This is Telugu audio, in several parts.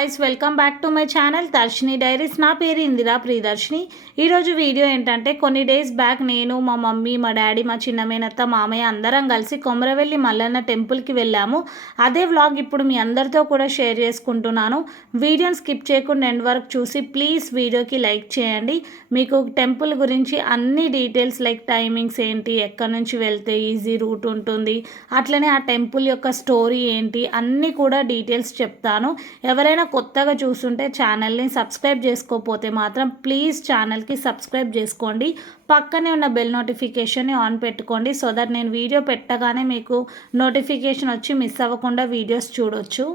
Guys, welcome back to my channel Darshini diaries. నా పేరు ఇందిరా ప్రియదర్శిని. ఈరోజు వీడియో ఏంటంటే, కొన్ని డేస్ బ్యాక్ నేను, మా మమ్మీ, మా డాడీ, మా చిన్న మేనత్త, మామయ్య అందరం కలిసి కొమరవెల్లి మల్లన్న టెంపుల్కి వెళ్ళాము. అదే వ్లాగ్ ఇప్పుడు మీ అందరితో కూడా షేర్ చేసుకుంటున్నాను. వీడియోని స్కిప్ చేయకుండా ఎండ్ వరకు చూసి ప్లీజ్ వీడియోకి లైక్ చేయండి. మీకు టెంపుల్ గురించి అన్ని డీటెయిల్స్ లైక్ టైమింగ్స్ ఏంటి, ఎక్కడి నుంచి వెళ్తే ఈజీ రూట్ ఉంటుంది, అట్లనే ఆ టెంపుల్ యొక్క స్టోరీ ఏంటి అన్నీ కూడా డీటెయిల్స్ చెప్తాను. ఎవరైనా కొత్తగా చూస్తుంటే ఛానల్ని సబ్స్క్రైబ్ చేసుకోకపోతే మాత్రం ప్లీజ్ ఛానల్కి సబ్స్క్రైబ్ చేసుకోండి. పక్కనే ఉన్న బెల్ నోటిఫికేషన్ని ఆన్ పెట్టుకోండి. సో దట్ నేను వీడియో పెట్టగానే మీకు నోటిఫికేషన్ వచ్చి మిస్ అవ్వకుండా వీడియోస్ చూడొచ్చు.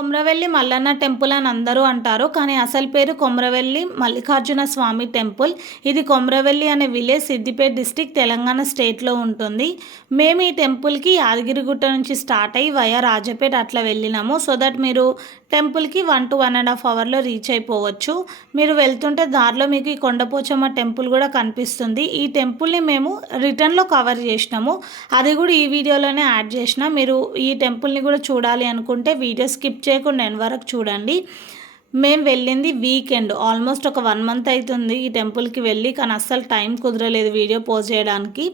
కొమ్రవెల్లి మల్లన్న టెంపుల్ అని అందరూ అంటారు, కానీ అసలు పేరు కొమ్రవెల్లి మల్లికార్జున స్వామి టెంపుల్. ఇది కొమ్రవెల్లి అనే విలేజ్ సిద్దిపేట డిస్టిక్ తెలంగాణ స్టేట్లో ఉంటుంది. మేము ఈ టెంపుల్కి యాదగిరిగుట్ట నుంచి స్టార్ట్ అయ్యి వయా రాజపేట అట్లా వెళ్ళినాము. సో దట్ మీరు టెంపుల్కి 1 to 1.5 అవర్లో రీచ్ అయిపోవచ్చు. మీరు వెళ్తుంటే దారిలో మీకు ఈ కొండపోచమ్మ టెంపుల్ కూడా కనిపిస్తుంది. ఈ టెంపుల్ని మేము రిటర్న్లో కవర్ చేసినాము, అది కూడా ఈ వీడియోలోనే యాడ్ చేసిన. మీరు ఈ టెంపుల్ని కూడా చూడాలి అనుకుంటే వీడియో స్కిప్ చేయకుండా ఎండ్ వరకు చూడండి. మేము వెళ్ళింది వీకెండ్, ఆల్మోస్ట్ ఒక 1 month అవుతుంది ఈ టెంపుల్కి వెళ్ళి, కానీ అస్సలు టైం కుదరలేదు వీడియో పోస్ట్ చేయడానికి.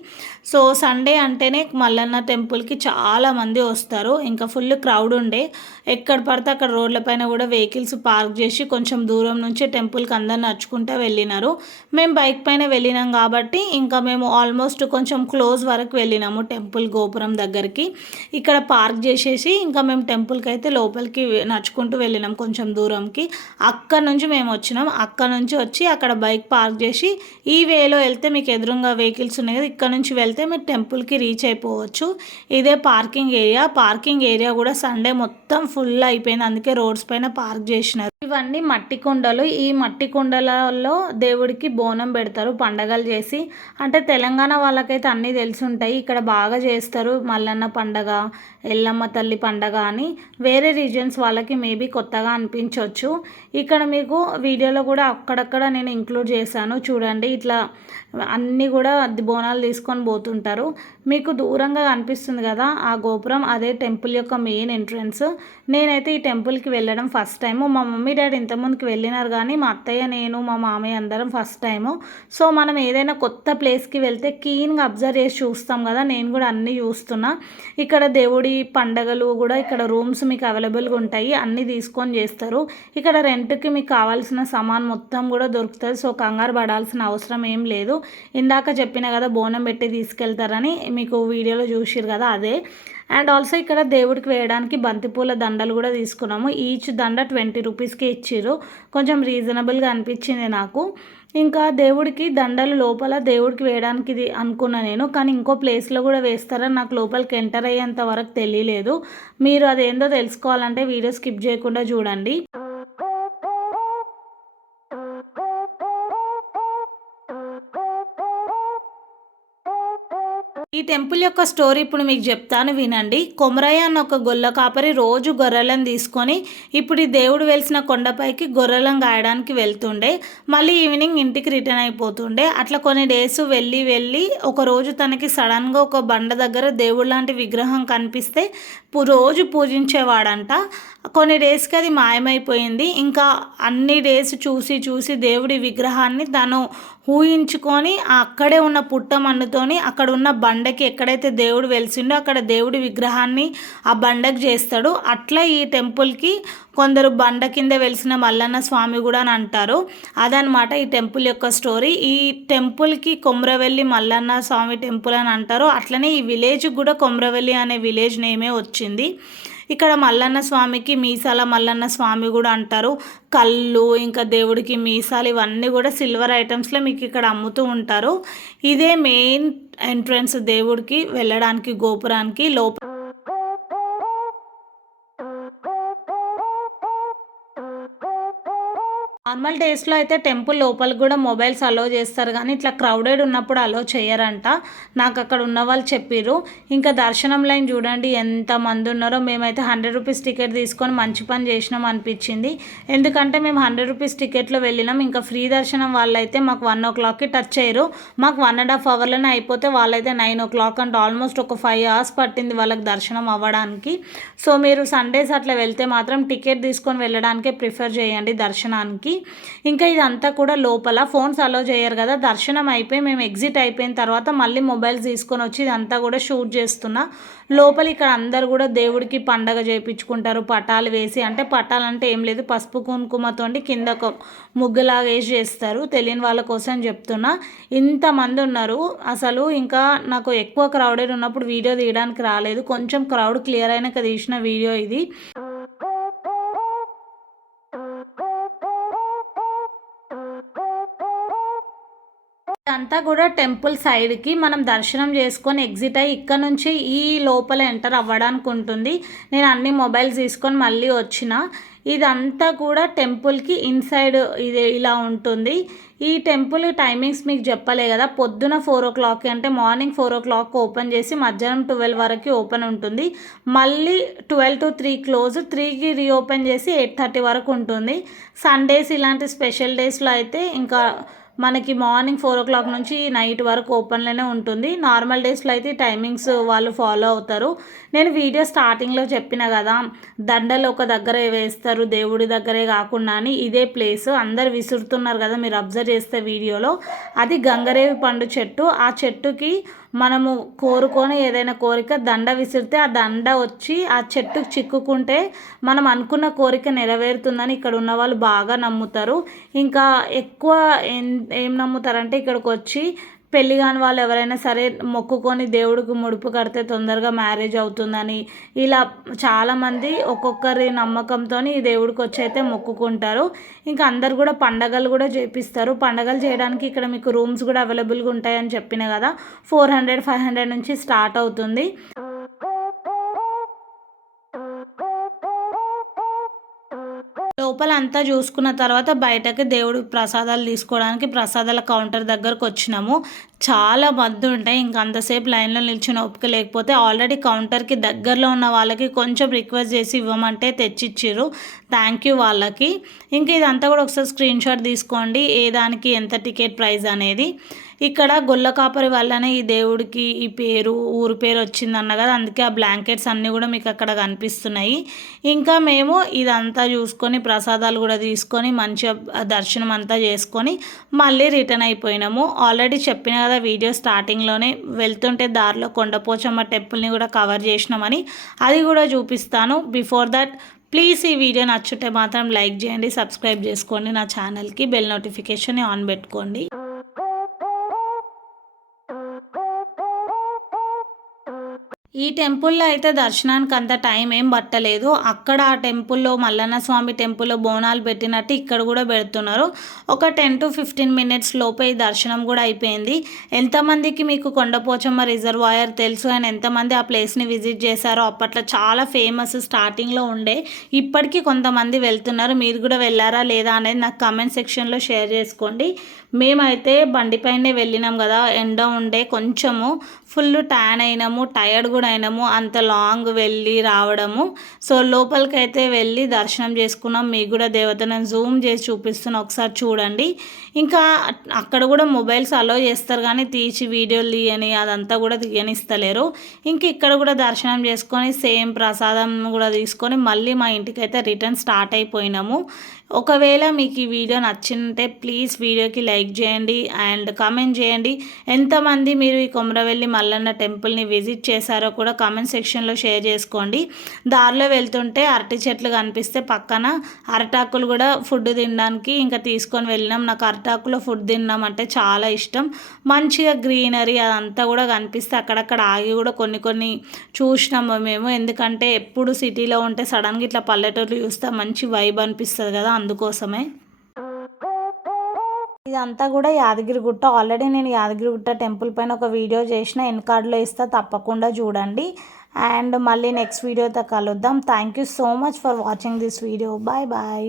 సో సండే అంటేనే మల్లన్న టెంపుల్కి చాలామంది వస్తారు, ఇంకా ఫుల్ క్రౌడ్ ఉండే. ఎక్కడ పడితే అక్కడ రోడ్లపైన కూడా వెహికల్స్ పార్క్ చేసి కొంచెం దూరం నుంచి టెంపుల్కి అందరు నడుచుకుంటూ వెళ్ళినారు. మేము బైక్ పైన వెళ్ళినాం కాబట్టి ఇంకా మేము ఆల్మోస్ట్ కొంచెం క్లోజ్ వరకు వెళ్ళినాము టెంపుల్ గోపురం దగ్గరికి. ఇక్కడ పార్క్ చేసేసి ఇంకా మేము టెంపుల్కి అయితే లోపలికి నడుచుకుంటూ వెళ్ళినాం కొంచెం దూరంకి. అక్కడ నుంచి మేము వచ్చినాం. అక్కడ నుంచి వచ్చి అక్కడ బైక్ పార్క్ చేసి ఈ వేలో వెళ్తే మీకు ఎదురుగా వెహికల్స్ ఉన్నాయి కదా, ఇక్కడ నుంచి వెళ్తే మీరు టెంపుల్కి రీచ్ అయిపోవచ్చు. ఇదే పార్కింగ్ ఏరియా. పార్కింగ్ ఏరియా కూడా సండే మొత్తం ఫుల్ అయిపోయింది, అందుకే రోడ్స్ పైన పార్క్ చేసినారు. ఇవన్నీ మట్టి కుండలు. ఈ మట్టి కుండలలో దేవుడికి బోనం పెడతారు పండగలు చేసి. అంటే తెలంగాణ వాళ్ళకైతే అన్నీ తెలిసి ఉంటాయి. ఇక్కడ బాగా చేస్తారు మల్లన్న పండగ, ఎల్లమ్మ తల్లి పండగ అని. వేరే రీజియన్స్ వాళ్ళకి మేబీ కొత్తగా అనిపించవచ్చు. ఇక్కడ మీకు వీడియోలో కూడా అక్కడక్కడ నేను ఇంక్లూడ్ చేశాను చూడండి. ఇట్లా అన్నీ కూడా బోనాలు తీసుకొని పోతుంటారు. మీకు దూరంగా కనిపిస్తుంది కదా ఆ గోపురం, అదే టెంపుల్ యొక్క మెయిన్ ఎంట్రన్స్. నేనైతే ఈ టెంపుల్కి వెళ్ళడం ఫస్ట్ టైము. మా మమ్మీ డాడీ ఇంతకుముందుకు వెళ్ళినారు, కానీ మా అత్తయ్య, నేను, మా మామయ్య అందరం ఫస్ట్ టైము. సో మనం ఏదైనా కొత్త ప్లేస్కి వెళ్తే క్లీన్గా అబ్జర్వ్ చేసి చూస్తాం కదా, నేను కూడా అన్నీ చూస్తున్నా. ఇక్కడ దేవుడి పండగలు కూడా ఇక్కడ రూమ్స్ మీకు అవైలబుల్గా ఉంటాయి, అన్నీ తీసుకొని చేస్తారు. ఇక్కడ రెంట్కి మీకు కావాల్సిన సామాన్ మొత్తం కూడా దొరుకుతుంది. సో కంగారు పడాల్సిన అవసరం ఏం లేదు. ఇందాక చెప్పిన కదా బోనం పెట్టి తీసుకెళ్తారని, మీకు వీడియోలో చూసిరు కదా అదే. అండ్ ఆల్సో ఇక్కడ దేవుడికి వేయడానికి బంతిపూల దండలు కూడా తీసుకున్నాము. ఈచ్ దండ 20 రూపీస్కి ఇచ్చిర్రు. కొంచెం రీజనబుల్గా అనిపించింది నాకు. ఇంకా దేవుడికి దండలు లోపల దేవుడికి వేయడానికి ఇది అనుకున్నా నేను, కానీ ఇంకో ప్లేస్లో కూడా వేస్తారని నాకు లోపలికి ఎంటర్ అయ్యేంత వరకు తెలియలేదు. మీరు అదేందో తెలుసుకోవాలంటే వీడియో స్కిప్ చేయకుండా చూడండి. ఈ టెంపుల్ యొక్క స్టోరీ ఇప్పుడు మీకు చెప్తాను వినండి. కొమరయ్య అన్న ఒక గొల్ల కాపరి రోజు గొర్రెలను తీసుకొని ఇప్పుడు ఈ దేవుడు వెలిసిన కొండపైకి గొర్రెలను గాయడానికి వెళ్తుండే. మళ్ళీ ఈవినింగ్ ఇంటికి రిటర్న్ అయిపోతుండే. అట్లా కొన్ని డేస్ వెళ్ళి ఒకరోజు తనకి సడన్గా ఒక బండ దగ్గర దేవుడు లాంటి విగ్రహం కనిపిస్తే రోజు పూజించేవాడంట. కొన్ని డేస్కి అది మాయమైపోయింది. ఇంకా అన్ని డేస్ చూసి దేవుడి విగ్రహాన్ని తను ఊహించుకొని అక్కడే ఉన్న పుట్టమన్నుతోని అక్కడ ఉన్న బండకి ఎక్కడైతే దేవుడు వెలిసిండో అక్కడ దేవుడి విగ్రహాన్ని ఆ బండకు చేస్తాడు. అట్లా ఈ టెంపుల్కి కొందరు బండ కింద వెలిసిన మల్లన్న స్వామి కూడా అని అంటారు. అదనమాట ఈ టెంపుల్ యొక్క స్టోరీ. ఈ టెంపుల్కి కొమ్రవెల్లి మల్లన్న స్వామి టెంపుల్ అని అంటారు. అట్లనే ఈ విలేజ్ కూడా కొమ్రవెల్లి అనే విలేజ్ నేమే వచ్చింది. ఇక్కడ మల్లన్న స్వామికి మీసాల మల్లన్న స్వామి కూడా అంటారు. కళ్ళు, ఇంకా దేవుడికి మీసాలు, ఇవన్నీ కూడా సిల్వర్ ఐటమ్స్లో మీకు ఇక్కడ అమ్ముతూ ఉంటారు. ఇదే మెయిన్ ఎంట్రన్స్ దేవుడికి వెళ్ళడానికి గోపురానికి. నార్మల్ డేస్లో అయితే టెంపుల్ లోపలికి కూడా మొబైల్స్ అలో చేస్తారు, కానీ ఇట్లా క్రౌడెడ్ ఉన్నప్పుడు అలో చేయరంట. నాకు అక్కడ ఉన్న వాళ్ళు చెప్పారు. ఇంకా దర్శనం లైన్ చూడండి ఎంతమంది ఉన్నారో. మేమైతే 100 రూపీస్ టికెట్ తీసుకొని మంచి పని చేసినాం అనిపించింది. ఎందుకంటే మేము 100 రూపీస్ టికెట్లో వెళ్ళినాం. ఇంకా ఫ్రీ దర్శనం వాళ్ళైతే మాకు 1 o'clockకి టచ్ అయ్యారు. మాకు 1.5 అవర్లోనే అయిపోతే వాళ్ళైతే 9 o'clock అంటే ఆల్మోస్ట్ ఒక 5 hours పట్టింది వాళ్ళకి దర్శనం అవ్వడానికి. సో మీరు సండేస్ అట్లా వెళ్తే మాత్రం టికెట్ తీసుకొని వెళ్ళడానికే ప్రిఫర్ చేయండి దర్శనానికి. ఇంకా ఇదంతా కూడా లోపల ఫోన్స్ అలో చేయరు కదా. దర్శనం అయిపోయి మేము ఎగ్జిట్ అయిపోయిన తర్వాత మళ్ళీ మొబైల్స్ తీసుకొని వచ్చి ఇదంతా కూడా షూట్ చేస్తున్నా. లోపల ఇక్కడ అందరు కూడా దేవుడికి పండగ చేయించుకుంటారు పటాలు వేసి. అంటే పటాలు అంటే ఏం లేదు, పసుపు కుంకుమతోటి కింద ఒక ముగ్గులాగా వేసి చేస్తారు. తెలియని వాళ్ళ కోసం చెప్తున్నా. ఇంతమంది ఉన్నారు అసలు. ఇంకా నాకు ఎక్కువ క్రౌడెడ్ ఉన్నప్పుడు వీడియో తీయడానికి రాలేదు. కొంచెం క్రౌడ్ క్లియర్ అయినాక తీసిన వీడియో ఇది. ఇదంతా కూడా టెంపుల్ సైడ్కి మనం దర్శనం చేసుకొని ఎగ్జిట్ అయ్యి ఇక్కడ నుంచి ఈ లోపల ఎంటర్ అవ్వడానికి ఉంటుంది. నేను అన్ని మొబైల్స్ తీసుకొని మళ్ళీ వచ్చిన. ఇదంతా కూడా టెంపుల్కి ఇన్సైడ్ ఇది ఇలా ఉంటుంది. ఈ టెంపుల్ టైమింగ్స్ మీకు చెప్పలే కదా. పొద్దున 4 o'clock అంటే మార్నింగ్ 4 o'clock ఓపెన్ చేసి మధ్యాహ్నం 12 వరకు ఓపెన్ ఉంటుంది. మళ్ళీ 12 to 3 క్లోజ్, 3కి రీఓపెన్ చేసి 8:30 వరకు ఉంటుంది. సండేస్ ఇలాంటి స్పెషల్ డేస్లో అయితే ఇంకా మనకి మార్నింగ్ 4 o'clock నుంచి నైట్ వరకు ఓపెన్లోనే ఉంటుంది. నార్మల్ డేస్లో అయితే టైమింగ్స్ వాళ్ళు ఫాలో అవుతారు. నేను వీడియో స్టార్టింగ్లో చెప్పిన కదా, దండలు ఒక దగ్గర వేస్తారు దేవుడి దగ్గరే కాకుండా అని. ఇదే ప్లేస్ అందరు విసురుతున్నారు కదా మీరు అబ్జర్వ్ చేస్తే వీడియోలో. అది గంగరేవి పండు చెట్టు. ఆ చెట్టుకి మనము కోరుకొని ఏదైనా కోరిక దండ విసిరితే ఆ దండ వచ్చి ఆ చెట్టుకు చిక్కుకుంటే మనం అనుకున్న కోరిక నెరవేరుతుందని ఇక్కడ ఉన్న వాళ్ళు బాగా నమ్ముతారు. ఇంకా ఎక్కువ ఏం నమ్ముతారంటే ఇక్కడికి వచ్చి పెళ్ళి కాని వాళ్ళు ఎవరైనా సరే మొక్కుకొని దేవుడికి ముడుపు కడితే తొందరగా మ్యారేజ్ అవుతుందని, ఇలా చాలామంది ఒక్కొక్కరి నమ్మకంతో ఈ దేవుడికి వచ్చి అయితే మొక్కుకుంటారు. ఇంకా అందరు కూడా పండగలు కూడా చేపిస్తారు. పండగలు చేయడానికి ఇక్కడ మీకు రూమ్స్ కూడా అవైలబుల్గా ఉంటాయని చెప్పిన కదా. 400-500 నుంచి స్టార్ట్ అవుతుంది. లోపల అంతా చూసుకున్న తర్వాత బయటకి దేవుడి ప్రసాదాలు తీసుకోవడానికి ప్రసాదాల కౌంటర్ దగ్గరకు వచ్చినాము. చాలా మంది ఉంటాయి. ఇంకా అంతసేపు లైన్లో నిల్చుని ఓపిక లేకపోతే ఆల్రెడీ కౌంటర్కి దగ్గరలో ఉన్న వాళ్ళకి కొంచెం రిక్వెస్ట్ చేసి ఇవ్వమంటే తెచ్చిచ్చిర్రు. థ్యాంక్ యూ వాళ్ళకి. ఇంకా ఇదంతా కూడా ఒకసారి స్క్రీన్ షాట్ తీసుకోండి ఏ దానికి ఎంత టికెట్ ప్రైస్ అనేది. ఇక్కడ గొల్లకాపరి వల్లనే ఈ దేవుడికి ఈ పేరు ఊరు పేరు వచ్చిందన్న కదా, అందుకే ఆ బ్లాంకెట్స్ అన్నీ కూడా మీకు అక్కడ కనిపిస్తున్నాయి. ఇంకా మేము ఇదంతా చూసుకొని ప్రసాదాలు కూడా తీసుకొని మంచిగా దర్శనం అంతా చేసుకొని మళ్ళీ రిటర్న్ అయిపోయినాము. ఆల్రెడీ చెప్పిన కదా వీడియో స్టార్టింగ్లోనే, వెళ్తుంటే దారిలో కొండపోచమ్మ టెంపుల్ని కూడా కవర్ చేసినామని, అది కూడా చూపిస్తాను. బిఫోర్ దట్ ప్లీజ్ ఈ వీడియో నచ్చుంటే మాత్రం లైక్ చేయండి, సబ్స్క్రైబ్ చేసుకోండి నా ఛానల్కి, బెల్ నోటిఫికేషన్ ఆన్ పెట్టుకోండి. ఈ టెంపుల్లో అయితే దర్శనానికి అంత టైం ఏం పట్టలేదు. అక్కడ ఆ టెంపుల్లో మల్లన్న స్వామి టెంపుల్లో బోనాలు పెట్టినట్టు ఇక్కడ కూడా పెడుతున్నారు. ఒక 10 to 15 minutes లోపే ఈ దర్శనం కూడా అయిపోయింది. ఎంతమందికి మీకు కొండపోచమ్మ రిజర్వాయర్ తెలుసు అండ్ ఎంతమంది ఆ ప్లేస్ని విజిట్ చేశారో? అప్పట్లో చాలా ఫేమస్, స్టార్టింగ్లో ఉండే. ఇప్పటికీ కొంతమంది వెళ్తున్నారు. మీరు కూడా వెళ్ళారా లేదా అనేది నాకు కామెంట్ సెక్షన్లో షేర్ చేసుకోండి. మేమైతే బండిపైనే వెళ్ళినాం కదా, ఎండ ఉండే కొంచెము, ఫుల్ ట్యాన్ అయినాము, టైర్డ్ కూడా అయినాము అంత లాంగ్ వెళ్ళి రావడము. సో లోపలికైతే వెళ్ళి దర్శనం చేసుకున్నాం. మీకు కూడా దేవతను జూమ్ చేసి చూపిస్తున్నా, ఒకసారి చూడండి. ఇంకా అక్కడ కూడా మొబైల్స్ అలో చేస్తారు కానీ తీసి వీడియోలు తీయని అదంతా కూడా తీయనిస్తలేరు. ఇంక ఇక్కడ కూడా దర్శనం చేసుకొని సేమ్ ప్రసాదం కూడా తీసుకొని మళ్ళీ మా ఇంటికైతే రిటర్న్ స్టార్ట్ అయిపోయినాము. ఒకవేళ మీకు ఈ వీడియో నచ్చింటే ప్లీజ్ వీడియోకి లైక్ చేయండి అండ్ కామెంట్ చేయండి. ఎంతమంది మీరు ఈ కొమరవెల్లి మల్లన్న టెంపుల్ని విజిట్ చేశారో కూడా కామెంట్ సెక్షన్లో షేర్ చేసుకోండి. దారిలో వెళ్తుంటే అరటి చెట్లు కనిపిస్తే పక్కన అరటాకులు కూడా ఫుడ్ తినడానికి ఇంకా తీసుకొని వెళ్ళినాం. నాకు అరటాకులో ఫుడ్ తిన్నాం అంటే చాలా ఇష్టం. మంచిగా గ్రీనరీ అదంతా కూడా కనిపిస్తే అక్కడక్కడ ఆగి కూడా కొన్ని చూసినాము మేము. ఎందుకంటే ఎప్పుడు సిటీలో ఉంటే సడన్గా ఇట్లా పల్లెటూరు చూస్తే మంచి వైబ్ అనిపిస్తుంది కదా, అందుకోసమే. ఇదంతా కూడా యాదగిరిగుట్ట. ఆల్రెడీ నేను యాదగిరిగుట్ట టెంపుల్ పైన ఒక వీడియో చేసిన, ఎన్ కార్డ్లో ఇస్తా, తప్పకుండా చూడండి. అండ్ మళ్ళీ నెక్స్ట్ వీడియోతో కలుద్దాం. Thank you so much for watching this video. Bye bye.